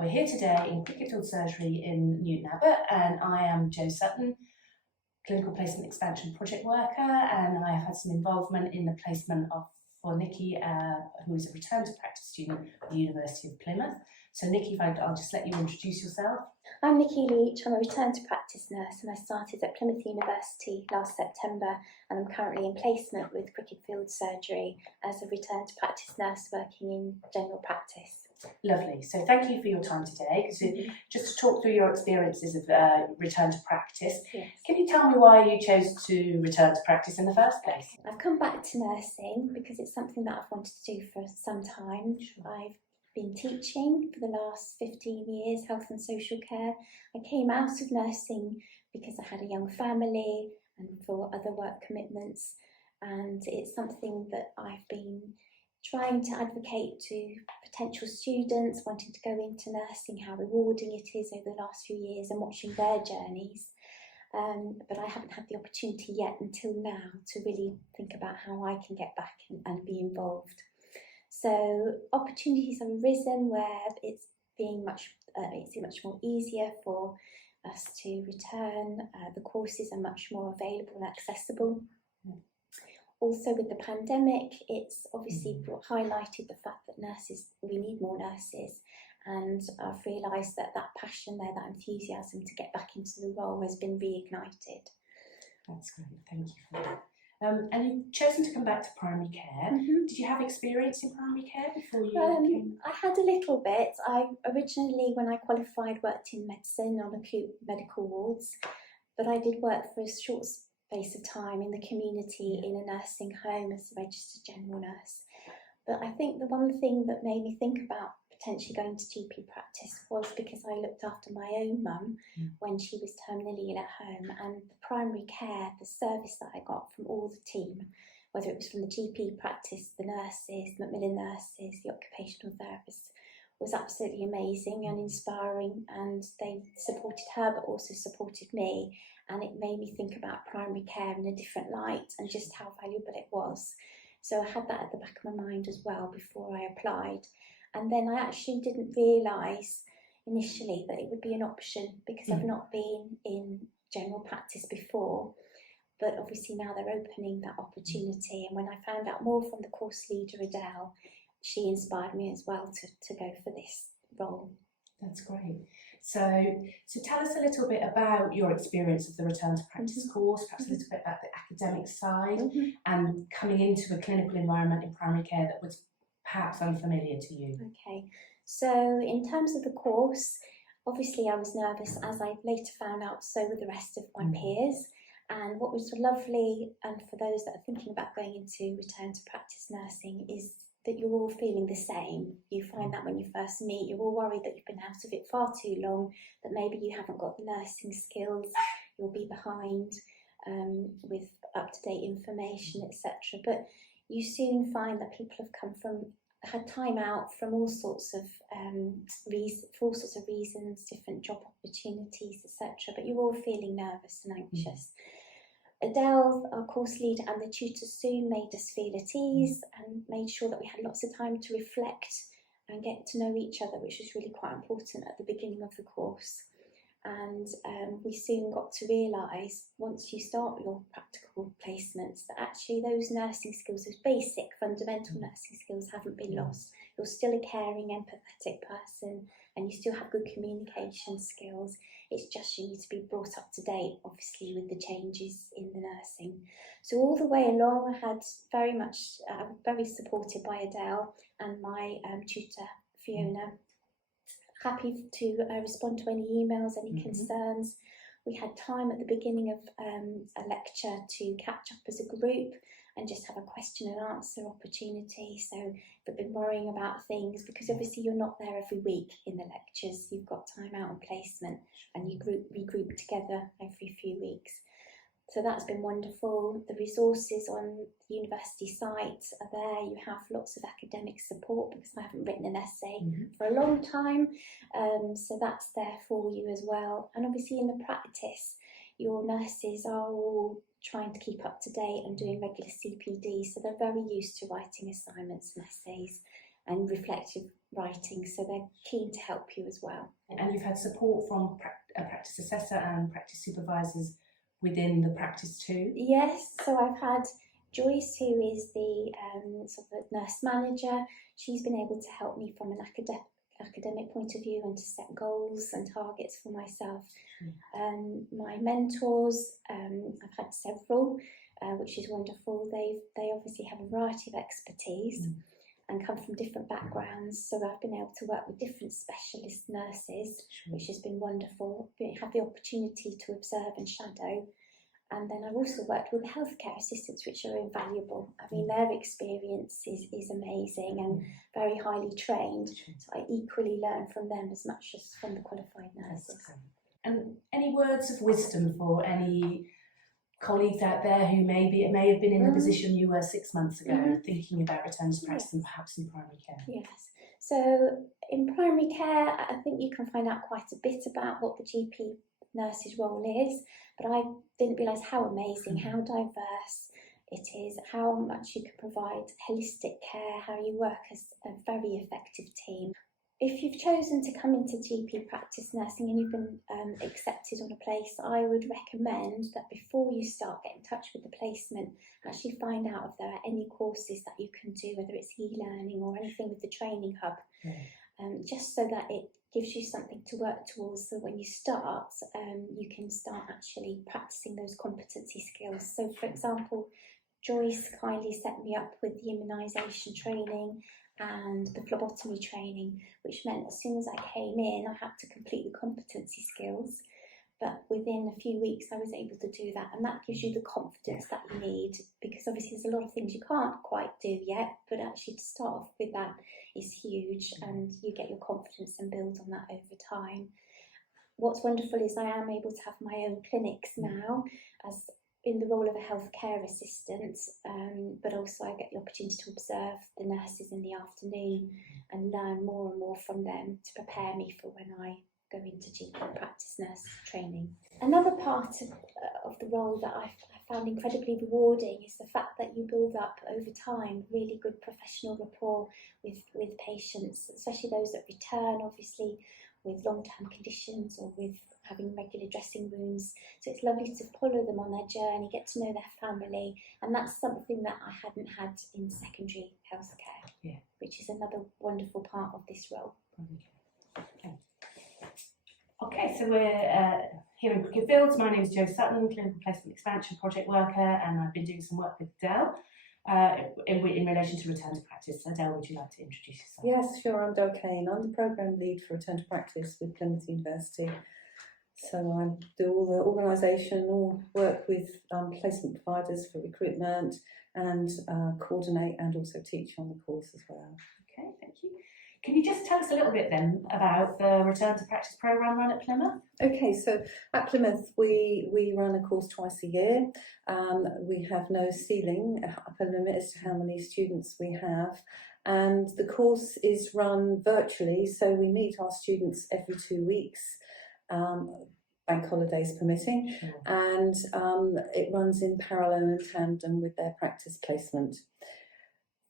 We're here today in Cricketfield surgery in Newton Abbot, and I am Jo Sutton, clinical placement expansion project worker, and I have had some involvement in the placement for Nikki, who is a return to practice student at the University of Plymouth. So Nikki, I'll just let you introduce yourself. I'm Nikki Leach. I'm a return to practice nurse, and I started at Plymouth University last September, and I'm currently in placement with Cricketfield surgery as a return to practice nurse working in general practice. Lovely. So thank you for your time today. Just to talk through your experiences of return to practice, yes. Can you tell me why you chose to return to practice in the first place? I've come back to nursing because it's something that I've wanted to do for some time. Sure. I've been teaching for the last 15 years, health and social care. I came out of nursing because I had a young family and for other work commitments, and it's something that I've been trying to advocate to potential students wanting to go into nursing, how rewarding it is over the last few years and watching their journeys. But I haven't had the opportunity yet until now to really think about how I can get back and be involved. So opportunities have arisen where it's much more easier for us to return. The courses are much more available and accessible. Also with the pandemic, it's obviously highlighted the fact that we need more nurses, and I've realised that passion there, that enthusiasm to get back into the role has been reignited. That's great, thank you for that. And you've chosen to come back to primary care. Mm-hmm. Did you have experience in primary care before you came? I had a little bit. I originally, when I qualified, worked in medicine on acute medical wards, but I did work for a short space of time in the community in a nursing home as a registered general nurse. But I think the one thing that made me think about potentially going to GP practice was because I looked after my own mum when she was terminally ill at home, and the primary care, the service that I got from all the team, whether it was from the GP practice, the nurses, the Macmillan nurses, the occupational therapists, was absolutely amazing and inspiring, and they supported her but also supported me, and it made me think about primary care in a different light and just how valuable it was. So I had that at the back of my mind as well before I applied. And then I actually didn't realise initially that it would be an option because I've not been in general practice before. But obviously now they're opening that opportunity. And when I found out more from the course leader, Adele, she inspired me as well to go for this role. That's great. So tell us a little bit about your experience of the return to practice course, perhaps a little bit about the academic side and coming into a clinical environment in primary care that was perhaps unfamiliar to you. Okay, so in terms of the course, obviously I was nervous, as I later found out, so were the rest of my peers. And what was lovely, and for those that are thinking about going into return to practice nursing, is that you're all feeling the same. You find that when you first meet, you're all worried that you've been out of it far too long, that maybe you haven't got the nursing skills, you'll be behind with up-to-date information, etc. But you soon find that people have had time out from all sorts of reasons, different job opportunities, etc. But you're all feeling nervous and anxious. Adele, our course leader, and the tutor soon made us feel at ease and made sure that we had lots of time to reflect and get to know each other, which was really quite important at the beginning of the course. And we soon got to realise, once you start your practical placements, that actually those nursing skills, those basic fundamental nursing skills, haven't been lost. You're still a caring, empathetic person, and you still have good communication skills. It's just you need to be brought up to date, obviously, with the changes in the nursing. So all the way along, I had very supported by Adele and my tutor, Fiona. Happy to respond to any emails, any concerns. We had time at the beginning of a lecture to catch up as a group and just have a question and answer opportunity. So if you've been worrying about things, because obviously you're not there every week in the lectures, you've got time out on placement and you regroup together every few weeks. So that's been wonderful. The resources on the university site are there. You have lots of academic support because I haven't written an essay for a long time. So that's there for you as well. And obviously in the practice, your nurses are all trying to keep up to date and doing regular CPD. So they're very used to writing assignments and essays and reflective writing, so they're keen to help you as well. And you've had support from a practice assessor and practice supervisors within the practice too? Yes, so I've had Joyce, who is the sort of nurse manager. She's been able to help me from an academic point of view and to set goals and targets for myself. My mentors, I've had several, which is wonderful. They obviously have a variety of expertise and come from different backgrounds, so I've been able to work with different specialist nurses, which has been wonderful. I have the opportunity to observe and shadow. And then I've also worked with healthcare assistants, which are invaluable. I mean, their experience is amazing and very highly trained. So I equally learn from them as much as from the qualified nurses. And any words of wisdom for any colleagues out there who may have been in the position you were 6 months ago, thinking about return to practice and perhaps in primary care? Yes. So in primary care, I think you can find out quite a bit about what the GP nurse's role is, but I didn't realise how amazing, how diverse it is, how much you can provide holistic care, how you work as a very effective team. If you've chosen to come into GP practice nursing and you've been accepted on a place, I would recommend that before you start, get in touch with the placement, actually find out if there are any courses that you can do, whether it's e-learning or anything with the training hub, just so that it gives you something to work towards, so when you start, you can start actually practicing those competency skills. So for example, Joyce kindly set me up with the immunisation training and the phlebotomy training, which meant as soon as I came in, I had to complete the competency skills. But within a few weeks, I was able to do that, and that gives you the confidence that you need, because obviously there's a lot of things you can't quite do yet, but actually to start off with that is huge, and you get your confidence and build on that over time. What's wonderful is I am able to have my own clinics now, as in the role of a healthcare assistant, but also I get the opportunity to observe the nurses in the afternoon and learn more and more from them to prepare me for when I go into GP practice nurse training. Another part of the role that I found incredibly rewarding is the fact that you build up over time really good professional rapport with patients, especially those that return, obviously, with long-term conditions or with having regular dressing rooms. So it's lovely to follow them on their journey, get to know their family, and that's something that I hadn't had in secondary healthcare, which is another wonderful part of this role. Okay, so we're here in Cricketfield. My name is Jo Sutton, Clinical Placement Expansion Project Worker, and I've been doing some work with Del in relation to return to practice. So Del, would you like to introduce yourself? Yes, sure, I'm Del Kane. I'm the Programme Lead for Return to Practice with Plymouth University. So I do all the organisation, all work with placement providers for recruitment, and coordinate and also teach on the course as well. Okay, thank you. Can you just tell us a little bit then about the Return to Practice programme run at Plymouth? Okay, so at Plymouth we run a course twice a year. We have no ceiling, upper limit as to how many students we have, and the course is run virtually, so we meet our students every 2 weeks, bank holidays permitting, and it runs in parallel and tandem with their practice placement.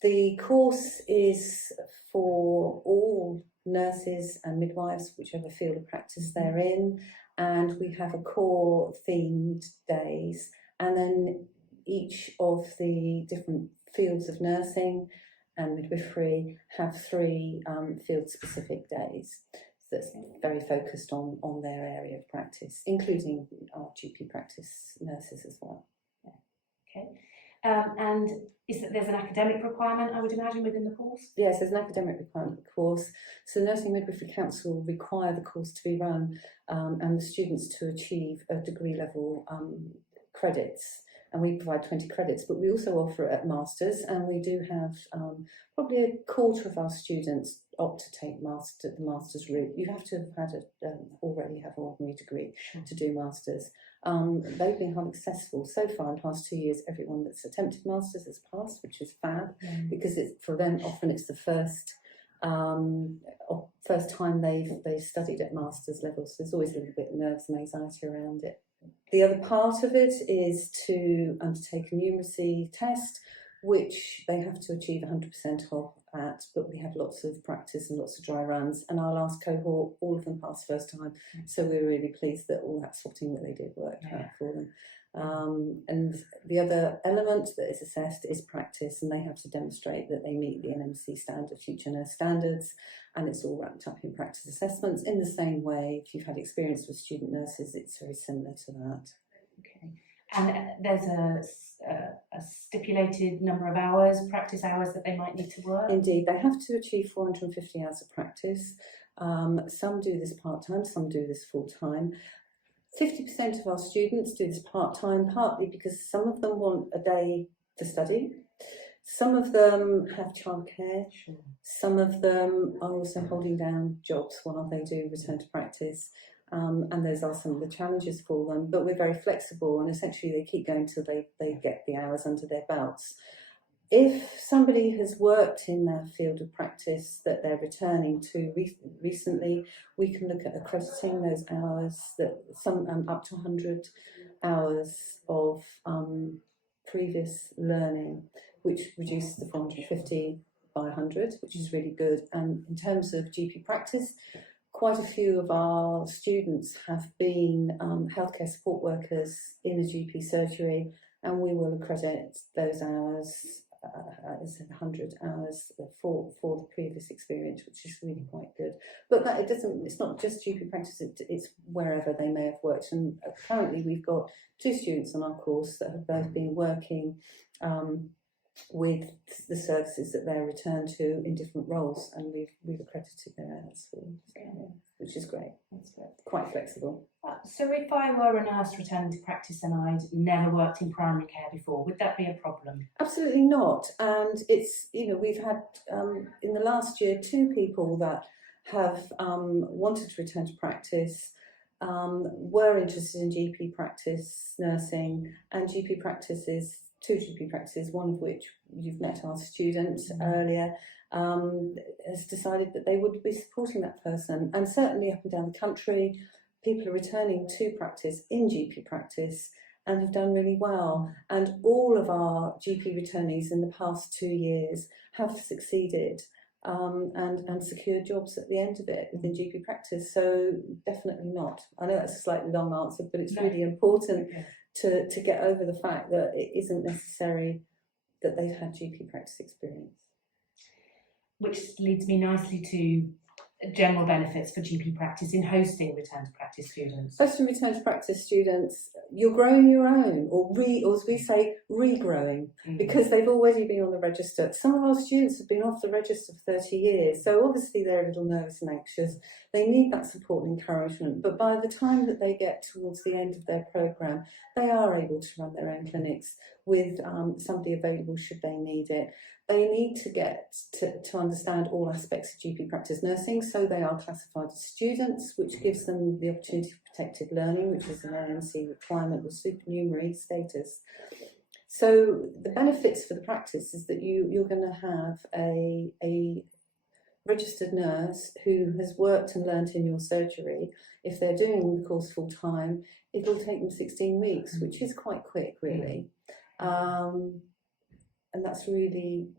The course is for all nurses and midwives, whichever field of practice they're in, and we have a core themed days, and then each of the different fields of nursing and midwifery have 3 field-specific days. That's very focused on their area of practice, including our GP practice nurses as well. Okay. And there's an academic requirement, I would imagine, within the course? Yes, there's an academic requirement of the course. So Nursing Midwifery Council require the course to be run and the students to achieve a degree level credits. And we provide 20 credits, but we also offer it at Masters, and we do have probably a quarter of our students opt to take the Masters route. You have to have had already have an ordinary degree to do Masters. They've been highly successful so far in the past 2 years. Everyone that's attempted Masters has passed, which is fab, because it's for them often it's the first time they've studied at Masters level, so there's always a little bit of nerves and anxiety around it. The other part of it is to undertake a numeracy test, which they have to achieve 100% of, at, but we have lots of practice and lots of dry runs. And our last cohort, all of them passed first time, so we're really pleased that all that spotting that they did worked out for them. And the other element that is assessed is practice, and they have to demonstrate that they meet the NMC standard, future nurse standards, and it's all wrapped up in practice assessments. In the same way, if you've had experience with student nurses, it's very similar to that. Okay. And there's a stipulated number of hours, practice hours, that they might need to work? Indeed, they have to achieve 450 hours of practice. Some do this part-time, some do this full-time. 50% of our students do this part-time, partly because some of them want a day to study. Some of them have childcare. Sure. Some of them are also holding down jobs while they do return to practice. And those are some of the challenges for them. But we're very flexible, and essentially they keep going till they get the hours under their belts. If somebody has worked in their field of practice that they're returning to recently, we can look at accrediting those hours, that some up to 100 hours of previous learning, which reduces the 450 by 100, which is really good. And in terms of GP practice, quite a few of our students have been healthcare support workers in a GP surgery, and we will accredit those hours as 100 hours for the previous experience, which is really quite good. But that it's not just GP practice, it's wherever they may have worked. And currently we've got 2 students on our course that have both been working with the services that they're returned to in different roles, and we've accredited their hours for them, which is great. That's great. Quite flexible. So if I were a nurse returning to practice and I'd never worked in primary care before, would that be a problem? Absolutely not. And it's, we've had in the last year 2 people that have wanted to return to practice, were interested in GP practice nursing, and GP practices, 2 GP practices, one of which you've met our student earlier, has decided that they would be supporting that person. And certainly up and down the country, people are returning to practice in GP practice and have done really well. And all of our GP returnees in the past 2 years have succeeded and secured jobs at the end of it within GP practice. So definitely not. I know that's a slightly long answer, but it's really important to get over the fact that it isn't necessary that they've had GP practice experience. Which leads me nicely to general benefits for GP practice in hosting return to practice students. Hosting return to practice students, you're growing your own, or as we say, regrowing, because they've already been on the register. Some of our students have been off the register for 30 years, so obviously they're a little nervous and anxious. They need that support and encouragement, but by the time that they get towards the end of their programme, they are able to run their own clinics with somebody available should they need it. They need to get to understand all aspects of GP practice nursing, so they are classified as students, which gives them the opportunity for protected learning, which is an NMC requirement with supernumerary status. So the benefits for the practice is that you're going to have a registered nurse who has worked and learnt in your surgery. If they're doing the course full time, it'll take them 16 weeks, which is quite quick, really. And that's really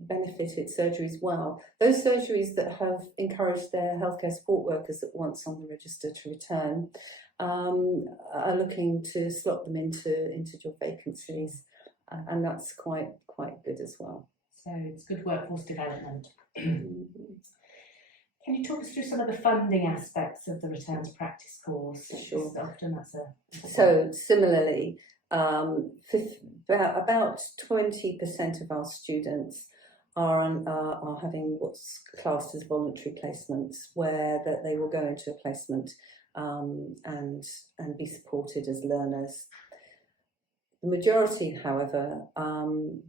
benefited surgeries well. Those surgeries that have encouraged their healthcare support workers that once on the register to return are looking to slot them into job vacancies, and that's quite good as well. So it's good workforce development. Can you talk us through some of the funding aspects of the return to practice course? Sure. Often that's So similarly, about 20% of our students are having what's classed as voluntary placements, where that they will go into a placement and be supported as learners. The majority, however,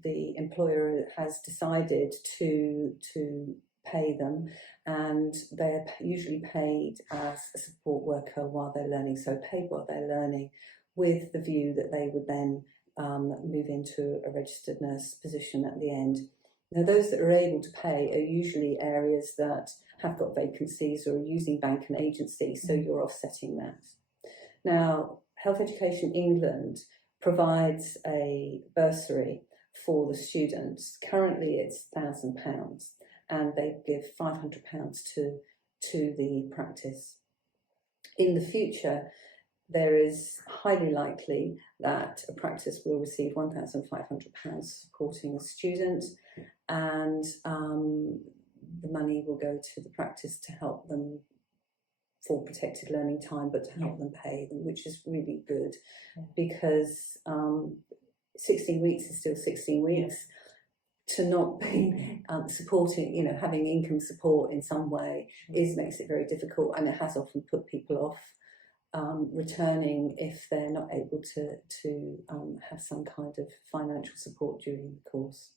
the employer has decided to pay them, and they're usually paid as a support worker while they're learning, so paid while they're learning, with the view that they would then move into a registered nurse position at the end. Now, those that are able to pay are usually areas that have got vacancies or are using bank and agency, so you're offsetting that. Now, Health Education England provides a bursary for the students. Currently it's £1,000, and they give £500 to the practice. In the future, there is highly likely that a practice will receive £1,500 supporting a student, and the money will go to the practice to help them for protected learning time, but to help them pay them, which is really good, because 16 weeks is still 16 weeks. To not be supporting, having income support in some way makes it very difficult, and it has often put people off returning if they're not able to have some kind of financial support during the course.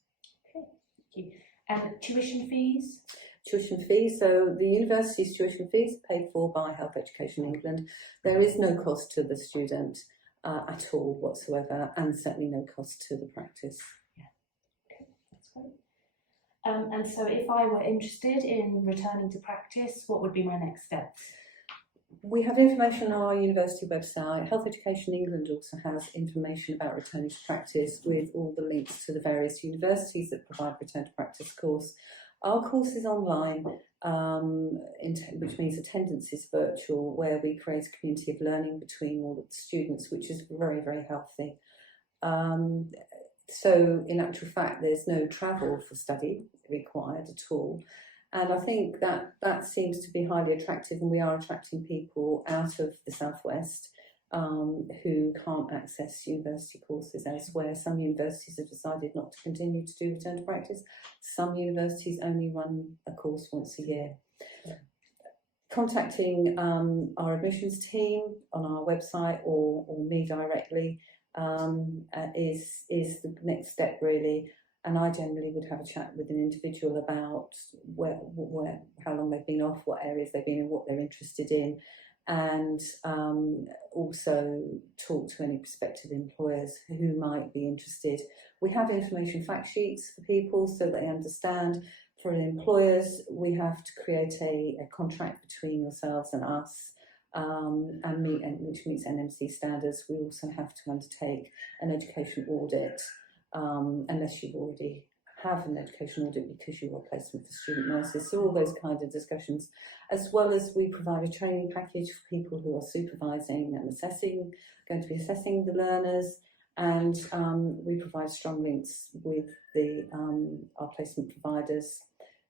Okay, thank you. And tuition fees? Tuition fees, so the university's tuition fees are paid for by Health Education England. There is no cost to the student at all whatsoever, and certainly no cost to the practice. Yeah, okay, that's great. And so if I were interested in returning to practice, what would be my next steps? We have information on our university website. Health Education England also has information about returning to practice, with all the links to the various universities that provide return to practice course. Our course is online, which means attendance is virtual, where we create a community of learning between all of the students, which is very, very healthy. So in actual fact, there's no travel for study required at all. And I think that seems to be highly attractive, and we are attracting people out of the southwest who can't access university courses elsewhere. Some universities have decided not to continue to do return to practice. Some universities only run a course once a year. Contacting our admissions team on our website or me directly is the next step, really. And I generally would have a chat with an individual about how long they've been off, what areas they've been in, what they're interested in, and also talk to any prospective employers who might be interested. We have information fact sheets for people so they understand. For employers, we have to create a contract between yourselves and us, which meets NMC standards. We also have to undertake an education audit, unless you've already have an education audit because you are placement for student nurses. So all those kinds of discussions, as well as we provide a training package for people who are supervising and going to be assessing the learners, and we provide strong links with our placement providers,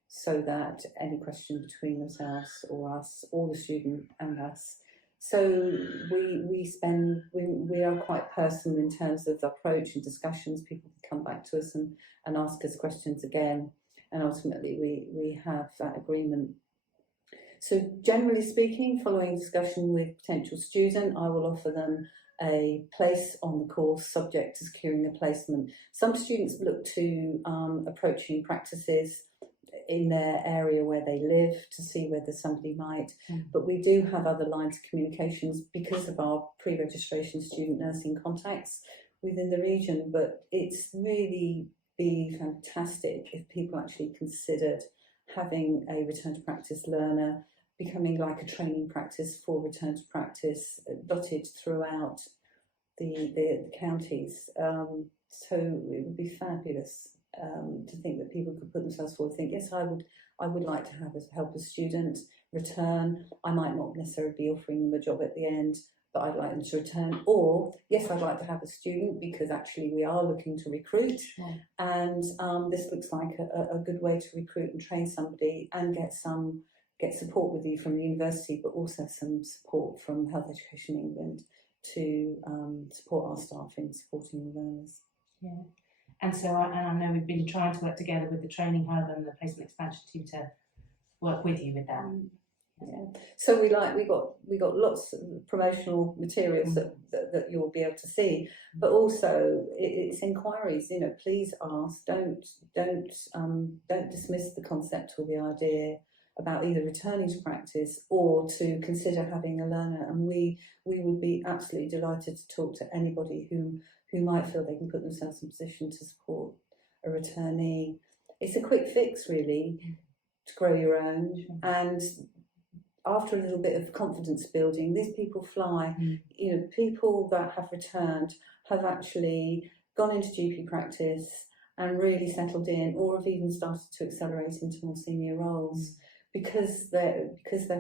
so that any question between themselves or us, or the student and us. So we are quite personal in terms of the approach and discussions. People can come back to us and ask us questions again, and ultimately we have that agreement. So generally speaking, following discussion with potential student, I will offer them a place on the course subject to securing a placement. Some students look to approaching practices in their area where they live to see whether somebody might, but we do have other lines of communications because of our pre-registration student nursing contacts within the region. But it's really be fantastic if people actually considered having a return to practice learner, becoming like a training practice for return to practice, dotted throughout the counties. So it would be fabulous to think that people could put themselves forward, think, yes, I would like to help a student return. I might not necessarily be offering them a job at the end, but I'd like them to return. Or, yes, I'd like to have a student because actually we are looking to recruit, and this looks like a good way to recruit and train somebody and get support with you from the university, but also some support from Health Education England to support our staff in supporting the learners. Yeah. And so, I know we've been trying to work together with the Training Hub and the Placement Expansion team to work with you with that. Yeah. So we got lots of promotional materials that you'll be able to see, but also it's inquiries. Please ask. Don't dismiss the concept or the idea about either returning to practice or to consider having a learner. And we would be absolutely delighted to talk to anybody who might feel they can put themselves in a position to support a returnee. It's a quick fix, really, to grow your own. And after a little bit of confidence building, these people fly. People that have returned have actually gone into GP practice and really settled in, or have even started to accelerate into more senior roles because they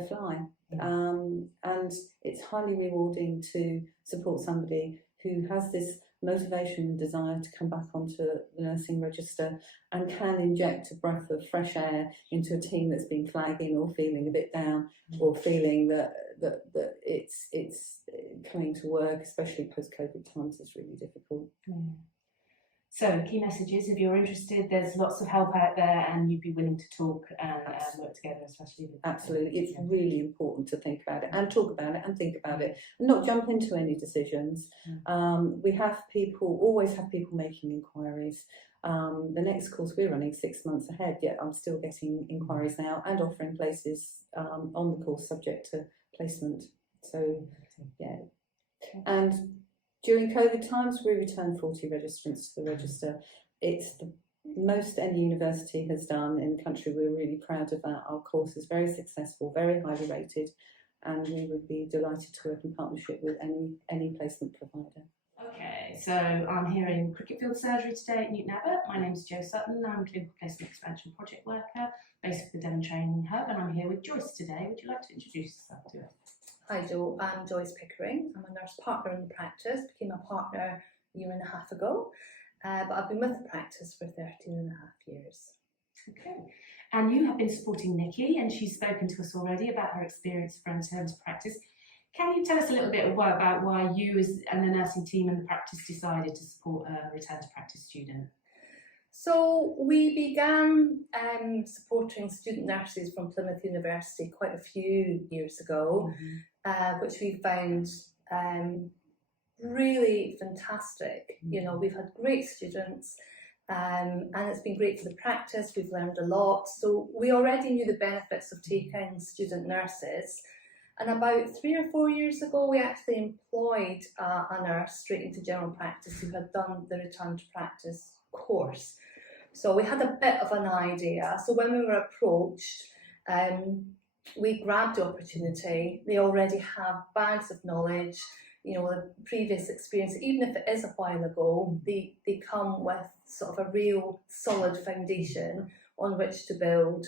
fly. And it's highly rewarding to support somebody who has this motivation and desire to come back onto the nursing register and can inject a breath of fresh air into a team that's been flagging or feeling a bit down, or feeling that it's coming to work, especially post-COVID times, is really difficult. So, key messages, if you're interested, there's lots of help out there and you'd be willing to talk and work together, especially with... Absolutely, it's really important to think about it and talk about it and think about it and not jump into any decisions. We always have people making inquiries. The next course we're running 6 months ahead, yet I'm still getting inquiries now and offering places on the course subject to placement. So, yeah. And during COVID times, we returned 40 registrants to the register. It's the most any university has done in the country. We're really proud of that. Our course is very successful, very highly rated, and we would be delighted to work in partnership with any placement provider. Okay, so I'm here in Cricketfield Surgery today at Newton Abbot. My name's Jo Sutton. I'm a clinical placement expansion project worker based at the Devon Training Hub, and I'm here with Joyce today. Would you like to introduce yourself to us? Hi Jo, I'm Joyce Pickering. I'm a nurse partner in the practice, became a partner a year and a half ago, but I've been with the practice for 13 and a half years. Okay, and you have been supporting Nikki, and she's spoken to us already about her experience for return to practice. Can you tell us a little bit about why you and the nursing team and the practice decided to support a return to practice student? So we began supporting student nurses from Plymouth University quite a few years ago, which we found really fantastic. You know, we've had great students and it's been great for the practice. We've learned a lot. So we already knew the benefits of taking student nurses. And about 3 or 4 years ago, we actually employed a nurse straight into general practice who had done the return to practice course. So we had a bit of an idea. So when we were approached, we grabbed the opportunity. They already have bags of knowledge, you know, the previous experience. Even if it is a while ago, they come with sort of a real solid foundation on which to build.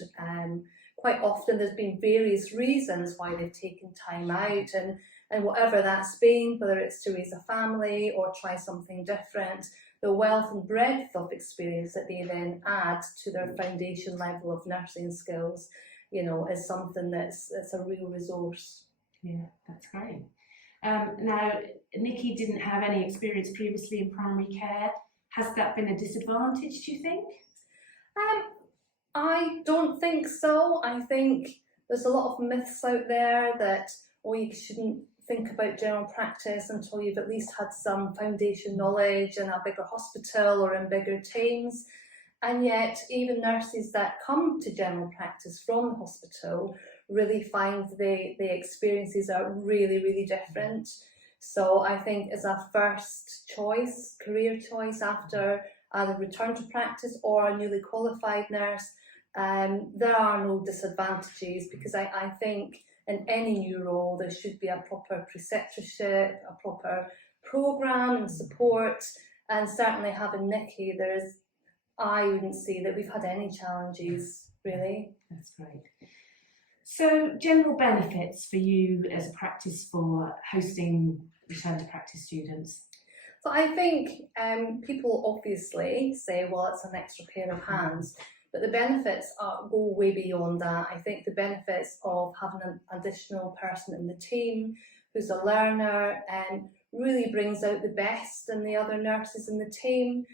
Quite often there's been various reasons why they've taken time out, and whatever that's been, whether it's to raise a family or try something different, the wealth and breadth of experience that they then add to their foundation level of nursing skills, you know, is something that's a real resource. Yeah, that's great. Now, Nikki didn't have any experience previously in primary care. Has that been a disadvantage, do you think? I don't think so. I think there's a lot of myths out there that, oh, you shouldn't think about general practice until you've at least had some foundation knowledge in a bigger hospital or in bigger teams. And yet, even nurses that come to general practice from the hospital really find the experiences are really, really different. So I think as a first choice, career choice after either return to practice or a newly qualified nurse, there are no disadvantages, because I think in any new role there should be a proper preceptorship, a proper programme and support, and certainly having Nikki, I wouldn't say that we've had any challenges really. That's great. So, general benefits for you as a practice for hosting return to practice students? So I think people obviously say, well, it's an extra pair of hands. But the benefits go way beyond that. I think the benefits of having an additional person in the team who's a learner really brings out the best in the other nurses in the team,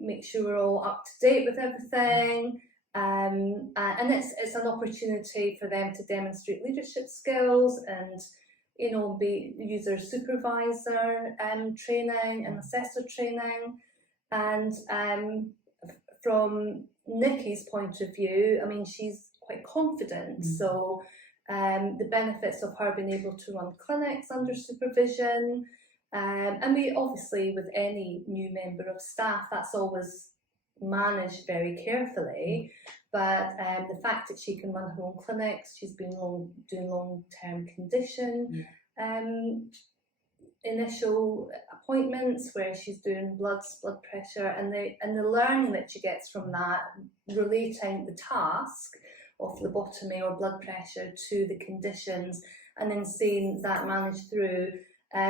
make sure we're all up to date with everything, and it's an opportunity for them to demonstrate leadership skills and, you know, use their supervisor training and assessor training. And from Nikki's point of view, I mean, she's quite confident, so the benefits of her being able to run clinics under supervision, and we obviously, with any new member of staff, that's always managed very carefully, but the fact that she can run her own clinics, she's been doing long-term condition, initial appointments where she's doing blood pressure, and the learning that she gets from that, relating the task of phlebotomy or blood pressure to the conditions, and then seeing that managed through,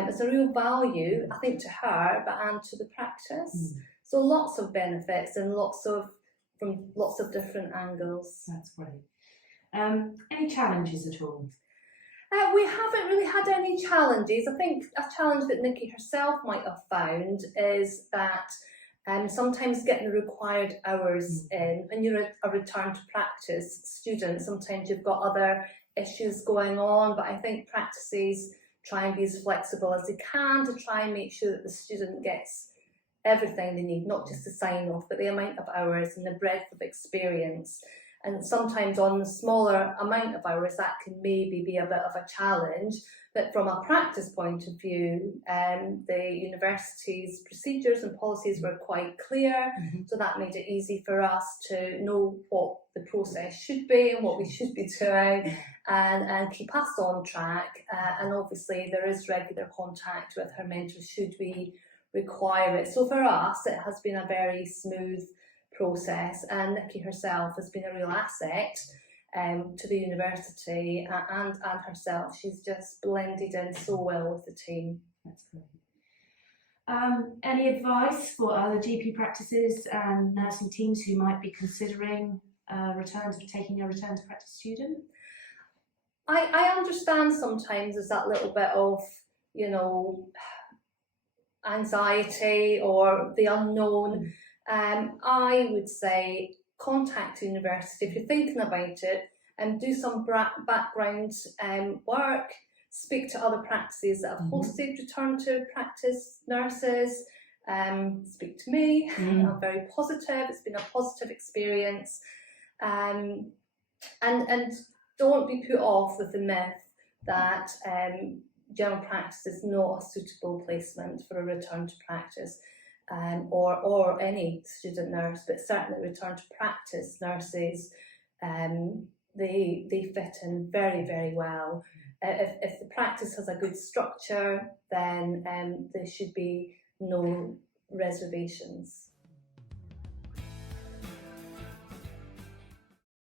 is a real value, I think, to her, but and to the practice. So lots of benefits and from lots of different angles. That's great. Any challenges at all? We haven't really had any challenges. I think a challenge that Nikki herself might have found is that sometimes getting the required hours in, when you're a return to practice student, sometimes you've got other issues going on, but I think practices try and be as flexible as they can to try and make sure that the student gets everything they need, not just the sign off, but the amount of hours and the breadth of experience. And sometimes on the smaller amount of hours, that can maybe be a bit of a challenge. But from a practice point of view, the university's procedures and policies were quite clear, so that made it easy for us to know what the process should be and what we should be doing, and keep us on track. And obviously there is regular contact with her mentor should we require it. So for us, it has been a very smooth process, and Nikki herself has been a real asset to the university and herself. She's just blended in so well with the team. That's great. Any advice for other GP practices and nursing teams who might be considering taking a return to practice student? I understand sometimes there's that little bit of, anxiety or the unknown. I would say contact the university if you're thinking about it, and do some background work, speak to other practices that have hosted return to practice nurses, speak to me. I'm very positive, it's been a positive experience, and don't be put off with the myth that general practice is not a suitable placement for a return to practice. Or any student nurse, but certainly return to practice nurses, they fit in very, very well. If the practice has a good structure, then there should be no reservations.